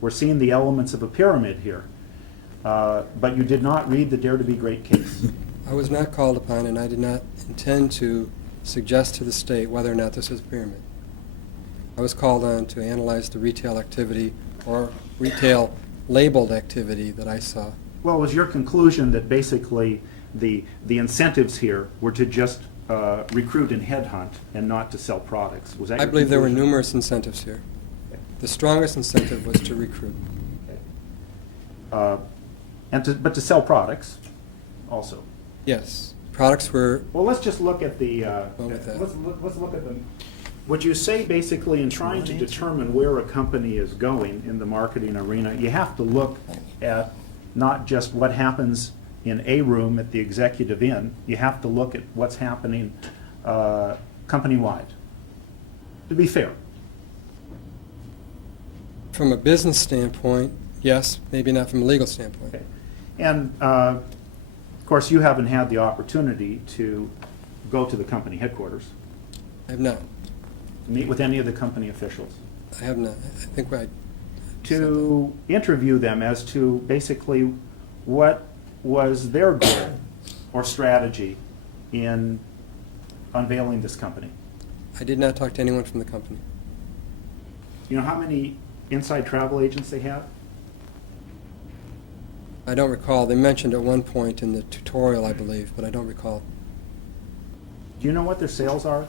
we're seeing the elements of a pyramid here. But you did not read the Dare to Be Great case. I was not called upon, and I did not intend to suggest to the state whether or not this is a pyramid. I was called on to analyze the retail activity or retail labeled activity that I saw. Well, it was your conclusion that basically the incentives here were to just recruit and headhunt and not to sell products. Was that I your believe there were conclusion? numerous incentives here. Okay. The strongest incentive was to recruit. But to sell products also. Yes. Products were, Well, let's just look at the, with that. let's look at them. Would you say basically in trying to determine where a company is going in the marketing arena, you have to look at not just what happens in a room at the Executive Inn, you have to look at what's happening company-wide, to be fair. from a business standpoint, yes, maybe not from a legal standpoint. Okay. And of course, you haven't had the opportunity to go to the company headquarters, I have not. to meet with any of the company officials, I have not. I think I to interview them as to basically what was their goal or strategy in unveiling this company. I did not talk to anyone from the company. You know how many inside travel agents they have? I don't recall. They mentioned at one point in the tutorial, I believe, but I don't recall. Do you know what their sales are?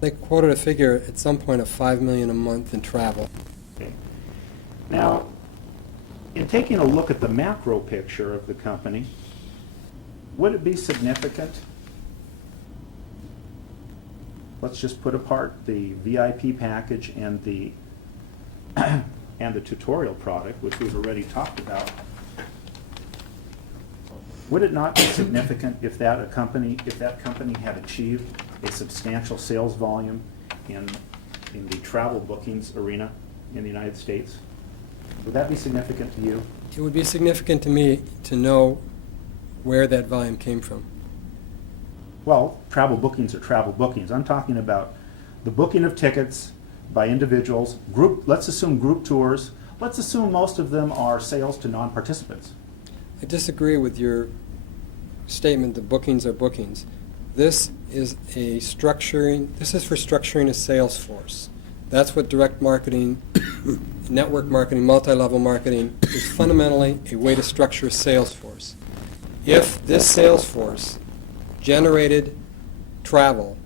They quoted a figure at some point of $5 million a month in travel. Okay. Now, in taking a look at the macro picture of the company, would it be significant? Let's just put apart the VIP package and the and the tutorial product, which we've already talked about. Would it not be significant if that company had achieved a substantial sales volume in the travel bookings arena in the United States? Would that be significant to you? It would be significant to me to know where that volume came from. Well, travel bookings are travel bookings. I'm talking about the booking of tickets by individuals, let's assume group tours. Let's assume most of them are sales to non-participants. I disagree with your statement that bookings are bookings. This is for structuring a sales force. That's what direct marketing, network marketing, multi-level marketing is fundamentally a way to structure a sales force. If this sales force generated travel,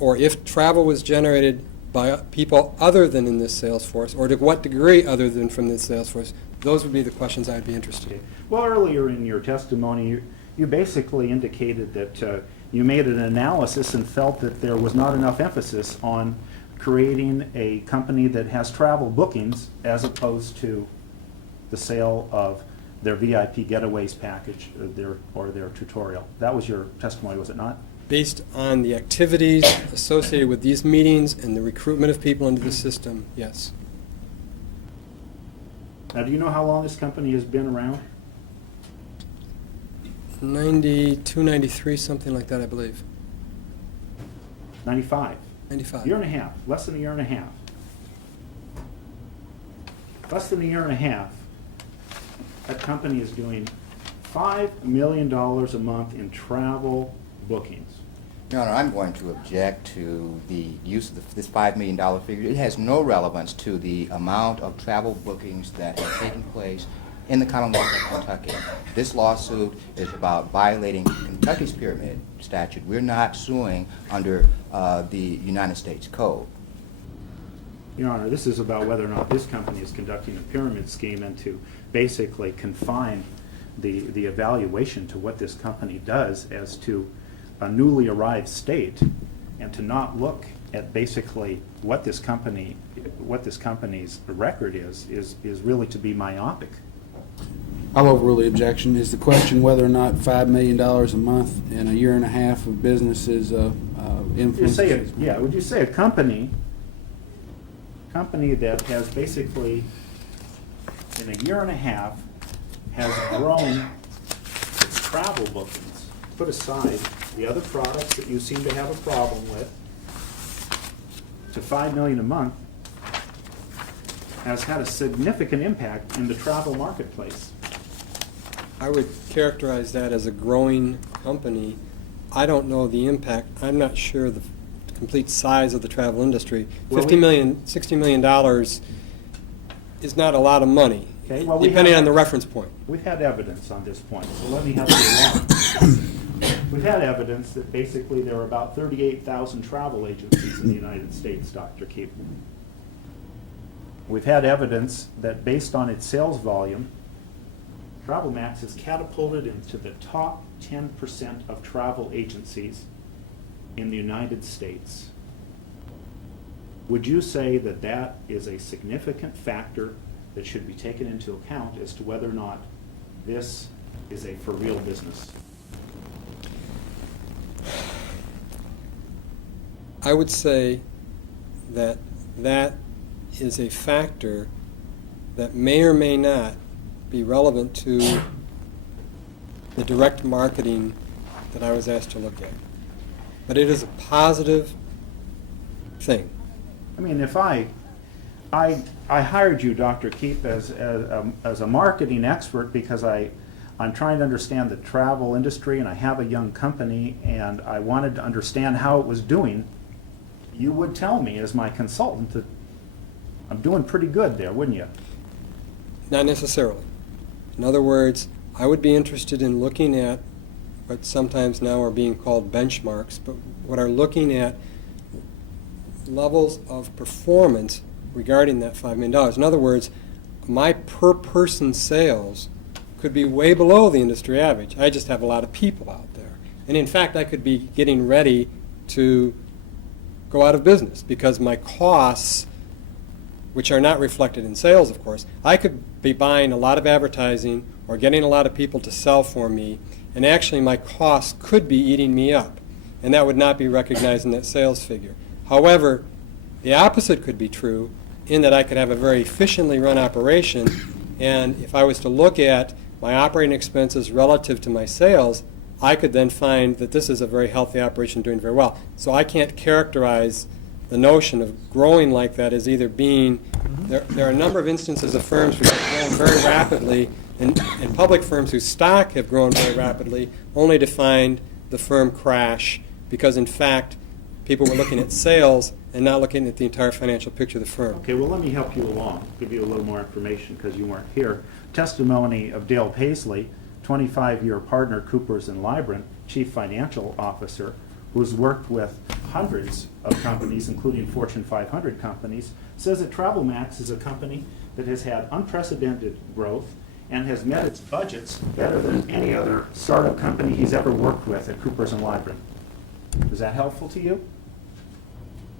or if travel was generated by people other than in this sales force, or to what degree other than from this sales force, those would be the questions I'd be interested in. Well, earlier in your testimony, you basically indicated that you made an analysis and felt that there was not enough emphasis on creating a company that has travel bookings as opposed to the sale of their VIP getaways package or their tutorial. That was your testimony, was it not? Based on the activities associated with these meetings and the recruitment of people into the system, yes. Now, do you know how long this company has been around? 92, 93, something like that, I believe. 95. 95. Year and a half, less than a year and a half. Less than a year and a half, that company is doing $5 million a month in travel bookings. Your Honor, I'm going to object to the use of this $5 million figure. It has no relevance to the amount of travel bookings that have taken place in the Commonwealth of Kentucky. This lawsuit is about violating Kentucky's pyramid statute. We're not suing under the United States Code. Your Honor, this is about whether or not this company is conducting a pyramid scheme and to basically confine the evaluation to what this company does as to a newly arrived state, and to not look at basically what this company's record is really to be myopic. I'll overrule the objection. Is the question whether or not $5 million a month in a year and a half of business is influence? Would you say a company that has basically in a year and a half has grown its travel bookings, put aside the other products that you seem to have a problem with, to $5 million a month, has had a significant impact in the travel marketplace. I would characterize that as a growing company. I don't know the impact. I'm not sure the complete size of the travel industry. Well, $50 million, $60 million is not a lot of money, Okay, well, we depending have- on the reference point. We've had evidence on this point, so let me help you along. We've had evidence that basically there are about 38,000 travel agencies in the United States, Dr. Keep. We've had evidence that based on its sales volume, TravelMax has catapulted into the top 10% of travel agencies in the United States. Would you say that that is a significant factor that should be taken into account as to whether or not this is a for real business? I would say that that is a factor that may or may not be relevant to the direct marketing that I was asked to look at. But it is a positive thing. I mean, if I hired you, Dr. Keep, as a marketing expert because I'm trying to understand the travel industry and I have a young company and I wanted to understand how it was doing, you would tell me as my consultant that I'm doing pretty good there, wouldn't you? Not necessarily. In other words, I would be interested in looking at what sometimes now are being called benchmarks, but what are looking at levels of performance regarding that $5 million. In other words, my per person sales could be way below the industry average. I just have a lot of people out there. And in fact, I could be getting ready to go out of business because my costs, which are not reflected in sales, of course, I could be buying a lot of advertising or getting a lot of people to sell for me, and actually my costs could be eating me up, and that would not be recognized in that sales figure. However, the opposite could be true in that I could have a very efficiently run operation, and if I was to look at my operating expenses relative to my sales, I could then find that this is a very healthy operation doing very well. So I can't characterize the notion of growing like that as either being, there are a number of instances of firms which have grown very rapidly, and public firms whose stock have grown very rapidly, only to find the firm crash because, in fact, people were looking at sales and not looking at the entire financial picture of the firm. Okay, well, let me help you along, give you a little more information because you weren't here. Testimony of Dale Paisley, 25-year partner, Coopers & Lybrand, Chief Financial Officer, who's worked with hundreds of companies, including Fortune 500 companies, says that TravelMax is a company that has had unprecedented growth and has met its budgets better than any other startup company he's ever worked with at Coopers & Lybrand. Is that helpful to you?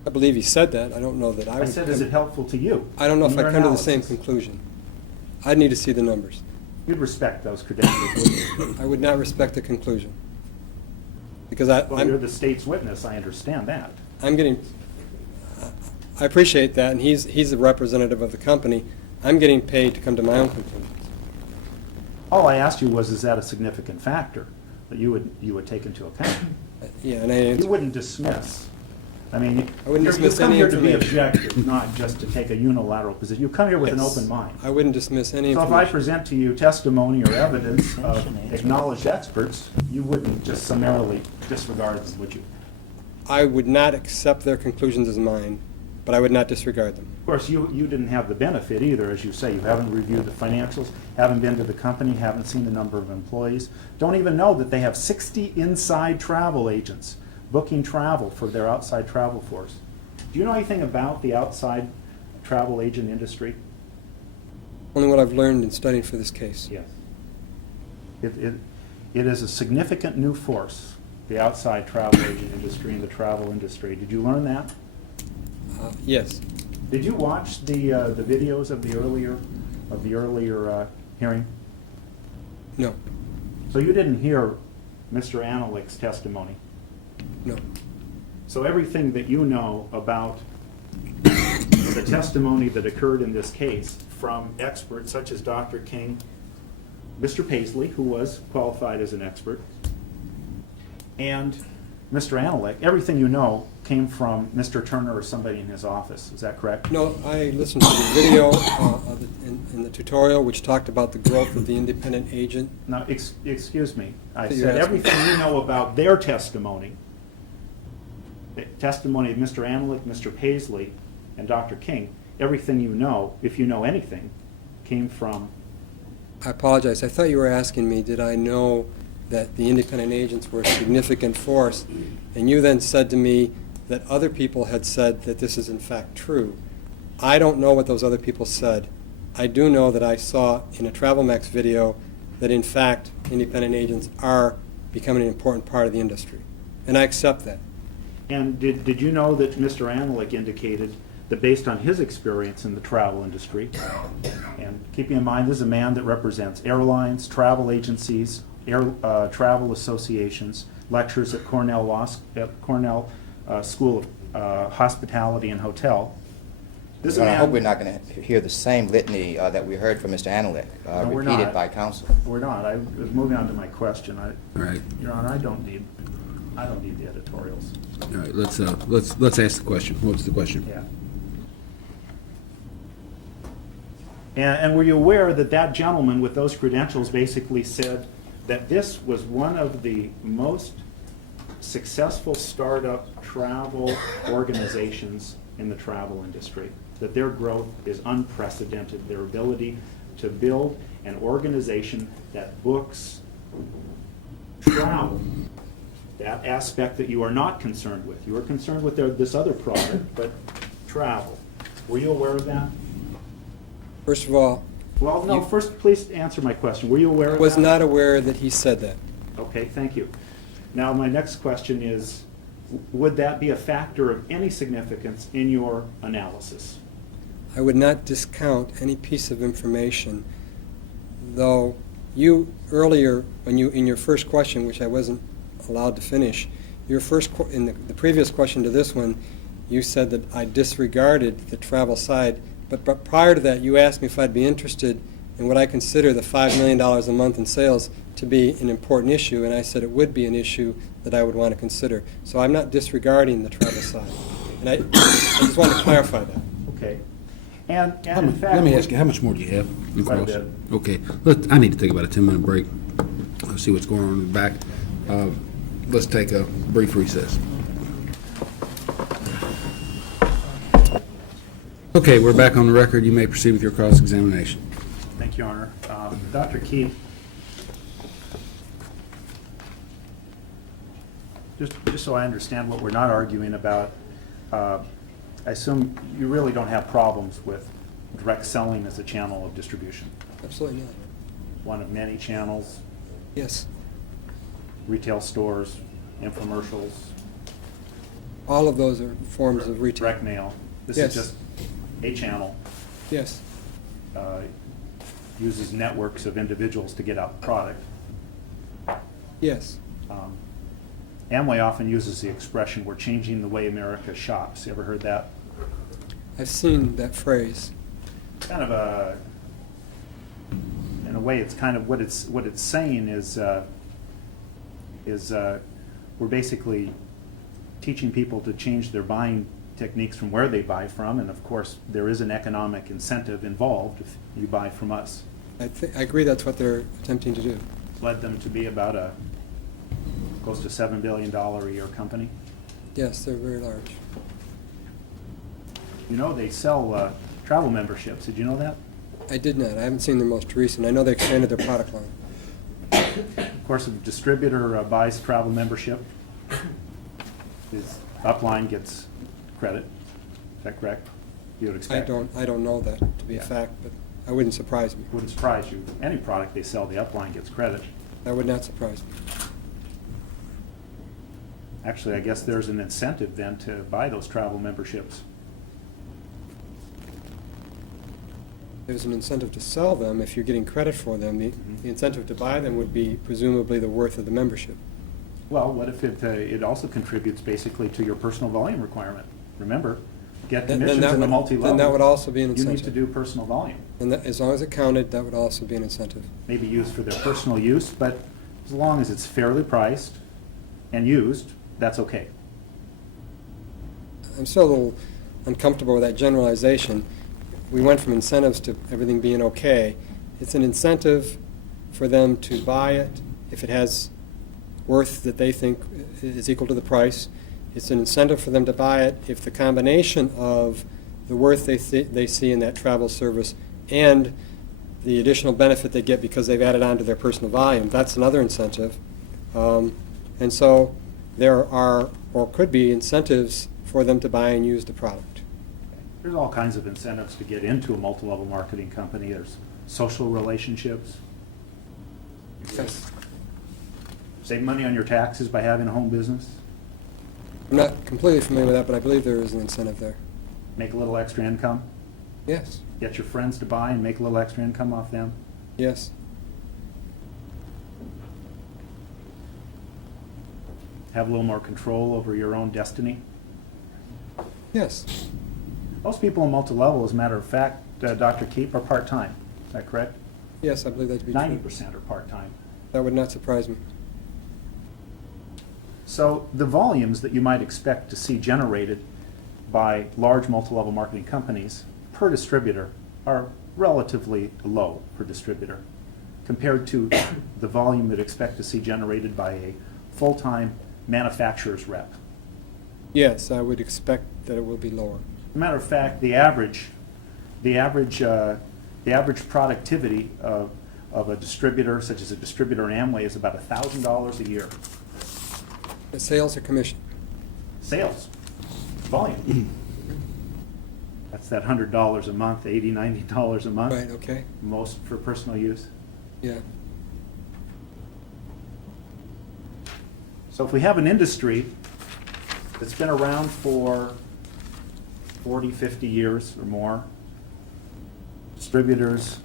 I believe he said that. I don't know that I I said, is it helpful to you? I don't know if in I your come to the same analysis? conclusion. I'd need to see the numbers. You'd respect those credentials, wouldn't you? I would not respect the conclusion. Because Well, you're I'm the state's witness, I understand that. getting, I appreciate that, and he's the representative of the company. I'm getting paid to come to my own conclusions. All I asked you was, is that a significant factor that you would take into account? Yeah, and I You answer. wouldn't dismiss. I mean, I wouldn't you dismiss come any here to be information. objective, not just to take a unilateral position. You come here with an Yes. open mind. I wouldn't dismiss any So if I information. present to you testimony or evidence of acknowledged experts, you wouldn't just summarily disregard them, would you? I would not accept their conclusions as mine, but I would not disregard them. Of course, you didn't have the benefit either, as you say. You haven't reviewed the financials, haven't been to the company, haven't seen the number of employees, don't even know that they have 60 inside travel agents booking travel for their outside travel force. Do you know anything about the outside travel agent industry? Only what I've learned in studying for this case. Yes. It is a significant new force, the outside travel agent industry and the travel industry. Did you learn that? Yes. Did you watch the videos of the earlier hearing? No. So you didn't hear Mr. Analich's testimony. No. So everything that you know about the testimony that occurred in this case from experts such as Dr. King, Mr. Paisley, who was qualified as an expert, and Mr. Analich, everything you know came from Mr. Turner or somebody in his office. Is that correct? No, I listened to the video in the tutorial, which talked about the growth of the independent agent. Now, excuse me. I That you're said asking. everything you know about their testimony, the testimony of Mr. Amelick, Mr. Paisley, and Dr. King, everything you know, if you know anything, came from. I apologize. I thought you were asking me, did I know that the independent agents were a significant force? And you then said to me that other people had said that this is in fact true. I don't know what those other people said. I do know that I saw in a TravelMax video that in fact independent agents are becoming an important part of the industry. And I accept that. And did you know that Mr. Amelick indicated that based on his experience in the travel industry, and keeping in mind this is a man that represents airlines, travel agencies, travel associations, lectures at Cornell School of Hospitality and Hotel. This is a I man. hope we're not going to hear the same litany that we heard from Mr. Analik, No, we're repeated not. by counsel. We're not. I was moving on to my question. Right. Your Honor, I don't need the editorials. All right, let's ask the question. What's the question? Yeah. And were you aware that that gentleman with those credentials basically said that this was one of the most successful startup travel organizations in the travel industry? That their growth is unprecedented, their ability to build an organization that books travel, that aspect that you are not concerned with. You are concerned with this other product, but travel. Were you aware of that? First of all, Well, no, first, please answer my question. Were you aware of I that? was not aware that he said that. Okay, thank you. Now, my next question is, would that be a factor of any significance in your analysis? I would not discount any piece of information, though you earlier, when you in your first question, which I wasn't allowed to finish, in the previous question to this one, you said that I disregarded the travel side, but prior to that, you asked me if I'd be interested in what I consider the $5 million a month in sales to be an important issue, and I said it would be an issue that I would want to consider. So I'm not disregarding the travel side, and I just wanted to clarify that. Okay. And Let in fact... let me ask you, how much more do you have? in Quite a cross? bit. Okay, I need to take about a 10-minute break. Let's see what's going on in the back. Let's take a brief recess. Okay, we're back on the record. You may proceed with your cross-examination. Thank you, Your Honor. Dr. Keith, just so I understand what we're not arguing about, I assume you really don't have problems with direct selling as a channel of distribution. Absolutely not. One of many channels, Yes. retail stores, infomercials, All of those are forms of retail. direct mail. This Yes. is just a channel, Yes. uses networks of individuals to get out the product. Yes. Amway often uses the expression, "we're changing the way America shops." You ever heard that? I've seen that phrase. Kind of in a way, it's kind of what it's saying is we're basically teaching people to change their buying techniques from where they buy from, and of course, there is an economic incentive involved if you buy from us. I agree that's what they're attempting to do. It's led them to be about close to $7 billion a year company. Yes, they're very large. You know, they sell travel memberships. Did you know that? I did not. I haven't seen their most recent. I know they expanded their product line. Of course, if a distributor buys travel membership, his upline gets credit. Is that correct? You would expect? I don't know that to be a Yeah. fact, but it wouldn't surprise me. Wouldn't surprise you. Any product they sell, the upline gets credit. That would not surprise me. Actually, I guess there's an incentive then to buy those travel memberships. There's an incentive to sell them if you're getting credit for them. The incentive to buy them would be presumably the worth of the membership. Well, what if it also contributes basically to your personal volume requirement? Remember, get Then commissions that in the would- multi-level. then that would also be an You need to incentive. do personal volume. And that, as long as it counted, that would also be an incentive. Maybe used for their personal use, but as long as it's fairly priced and used, that's okay. I'm still a little uncomfortable with that generalization. We went from incentives to everything being okay. It's an incentive for them to buy it if it has worth that they think is equal to the price. It's an incentive for them to buy it if the combination of the worth they see in that travel service and the additional benefit they get because they've added on to their personal volume, that's another incentive. And so there are, or could be, incentives for them to buy and use the product. There's all kinds of incentives to get into a multi-level marketing company. There's social relationships. Yes. Save money on your taxes by having a home business. I'm not completely familiar with that, but I believe there is an incentive there. Make a little extra income. Yes, Get your friends to buy and make a little extra income off them. yes. Have a little more control over your own destiny. Yes, Most people in multi-level, as a matter of fact, Dr. Keep, are part-time. Is that correct? yes, I believe that to be true. 90% are part-time. That would not surprise me. So the volumes that you might expect to see generated by large multi-level marketing companies per distributor are relatively low per distributor compared to the volume that expect to see generated by a full-time manufacturer's rep. Yes, I would expect that it will be lower. As a matter of fact, the average productivity of a distributor, such as a distributor in Amway, is about $1,000 a year. The sales or commission? Sales, volume. That's that $100 a month, $80, $90 a month. Right, okay, Most for personal use. yeah. So if we have an industry that's been around for 40, 50 years or more, distributors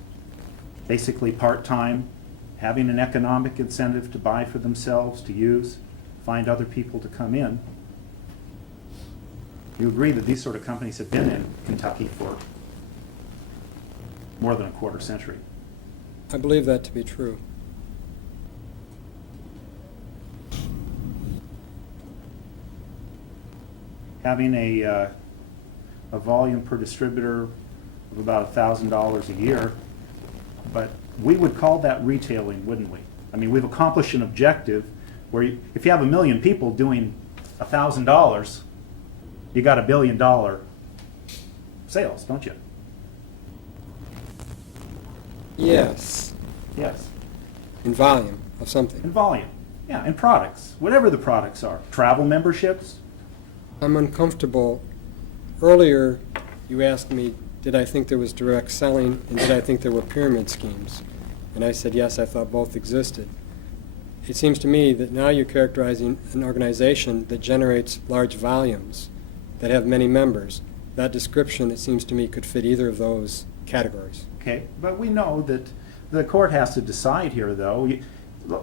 basically part-time, having an economic incentive to buy for themselves, to use, find other people to come in, you agree that these sort of companies have been in Kentucky for more than a quarter century. I believe that to be true. Having a volume per distributor of about $1,000 a year, but we would call that retailing, wouldn't we? I mean, we've accomplished an objective where if you have 1 million people doing $1,000, you got $1 billion sales, don't you? Yes, Yes. in volume of In something. volume. Yeah, and products, whatever the products are. Travel memberships. I'm uncomfortable. Earlier, you asked me, did I think there was direct selling, and did I think there were pyramid schemes? And I said, yes, I thought both existed. It seems to me that now you're characterizing an organization that generates large volumes, that have many members. That description, it seems to me, could fit either of those categories. Okay, but we know that the court has to decide here, though.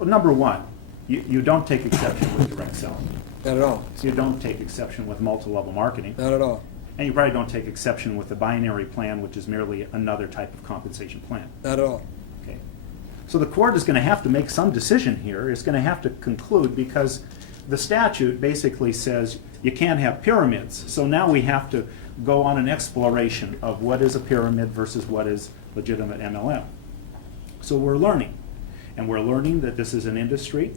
Number one, you don't take exception with direct selling. Not at all. So you don't take exception with multi-level marketing. Not at all. And you probably don't take exception with the binary plan, which is merely another type of compensation plan. Not at all. Okay. So the court is going to have to make some decision here. It's going to have to conclude because the statute basically says you can't have pyramids. So now we have to go on an exploration of what is a pyramid versus what is legitimate MLM. So we're learning. And we're learning that this is an industry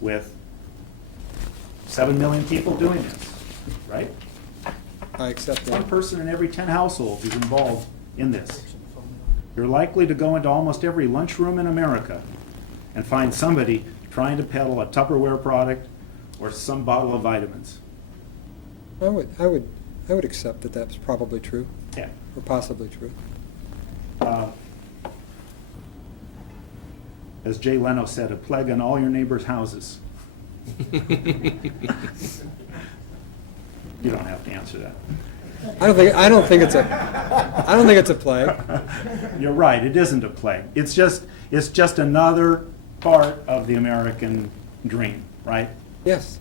with 7 million people doing this, right? I accept One that. person in every 10 households is involved in this. You're likely to go into almost every lunchroom in America and find somebody trying to peddle a Tupperware product or some bottle of vitamins. I would accept that that's probably true, Yeah. or possibly true. As Jay Leno said, a plague on all your neighbors' houses. You don't have to answer that. I don't think it's a plague. You're right, it isn't a plague. It's just another part of the American dream, right? Yes.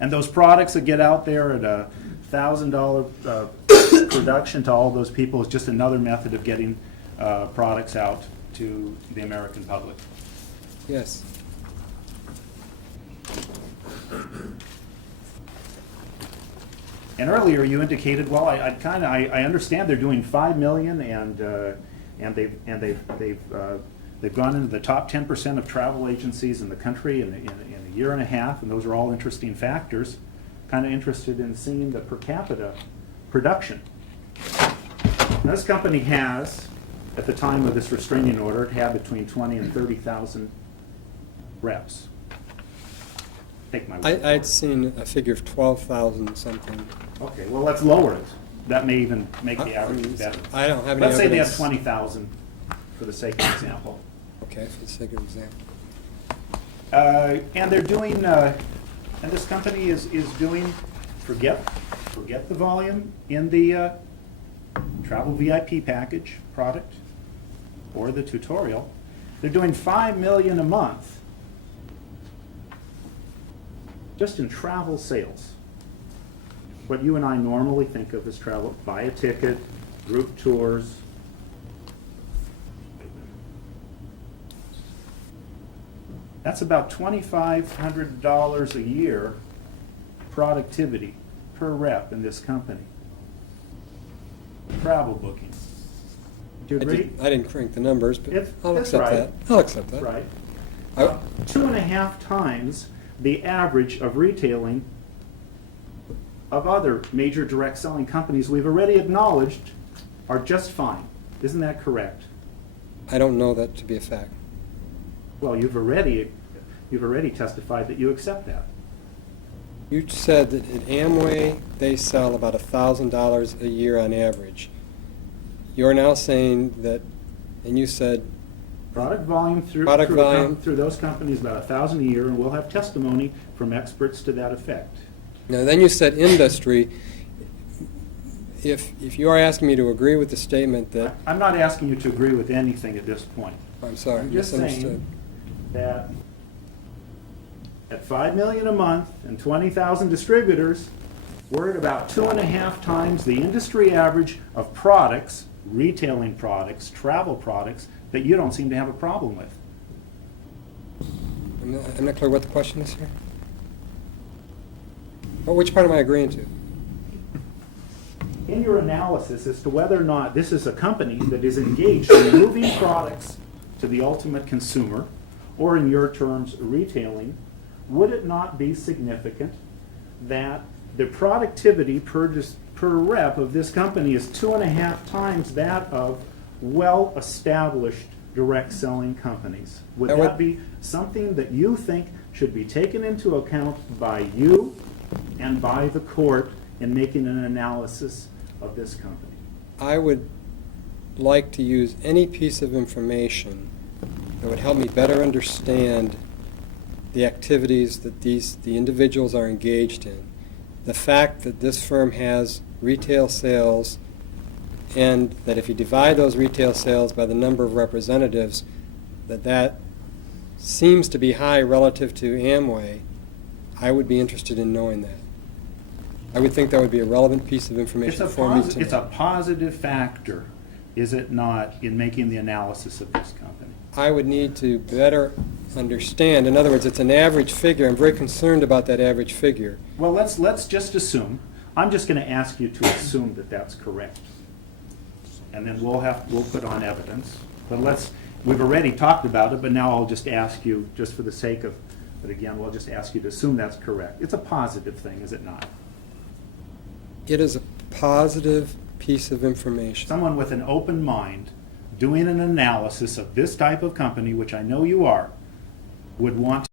And those products that get out there at a $1,000 production to all those people is just another method of getting products out to the American public. Yes. And earlier you indicated, well, I understand they're doing 5 million and they've gone into the top 10% of travel agencies in the country in a year and a half, and those are all interesting factors. Kind of interested in seeing the per capita production. Now, this company has, at the time of this restraining order, it had between 20 and 30,000 reps. Take my word for it. I'd seen a figure of 12,000 something. Okay, well, let's lower it. That may even make the average better. I don't have any Let's say they have evidence. 20,000 for the sake of example. Okay, for the sake of example. And they're doing, and this company is doing, forget the volume in the travel VIP package product or the tutorial. They're doing 5 million a month just in travel sales. What you and I normally think of as travel, buy a ticket, group tours. That's about $2,500 a year productivity per rep in this company. Travel bookings. Do you agree? I didn't crank the numbers, but I'll That's accept right. that. I'll accept that. Right. I- 2.5 times the average of retailing of other major direct selling companies we've already acknowledged are just fine. Isn't that correct? I don't know that to be a fact. Well, you've already testified that you accept that. You said that at Amway, they sell about $1,000 a year on average. You're now saying that, and you said, Product volume through those companies about 1,000 a year, and we'll have testimony from experts to that effect. now then you said industry. If you are asking me to agree with the statement that, I'm not asking you to agree with anything at this point. I'm sorry, I'm just misunderstood. saying that at 5 million a month and 20,000 distributors, we're at about 2.5 times the industry average of products, retailing products, travel products, that you don't seem to have a problem with. I'm not clear what the question is here. Well, which part am I agreeing to? In your analysis as to whether or not this is a company that is engaged in moving products to the ultimate consumer, or in your terms, retailing, would it not be significant that the productivity per rep of this company is 2.5 times that of well-established direct selling companies? Would That would- that be something that you think should be taken into account by you and by the court in making an analysis of this company? I would like to use any piece of information that would help me better understand the activities that the individuals are engaged in. The fact that this firm has retail sales, and that if you divide those retail sales by the number of representatives, that seems to be high relative to Amway, I would be interested in knowing that. I would think that would be a relevant piece of information for me to It's a know. positive factor, is it not, in making the analysis of this company? I would need to better understand. In other words, it's an average figure. I'm very concerned about that average figure. Well, let's just assume, I'm just going to ask you to assume that that's correct. And then we'll put on evidence. But we've already talked about it, but now I'll just ask you, just for the sake of, but again, we'll just ask you to assume that's correct. It's a positive thing, is it not? It is a positive piece of information. Someone with an open mind doing an analysis of this type of company, which I know you are, would want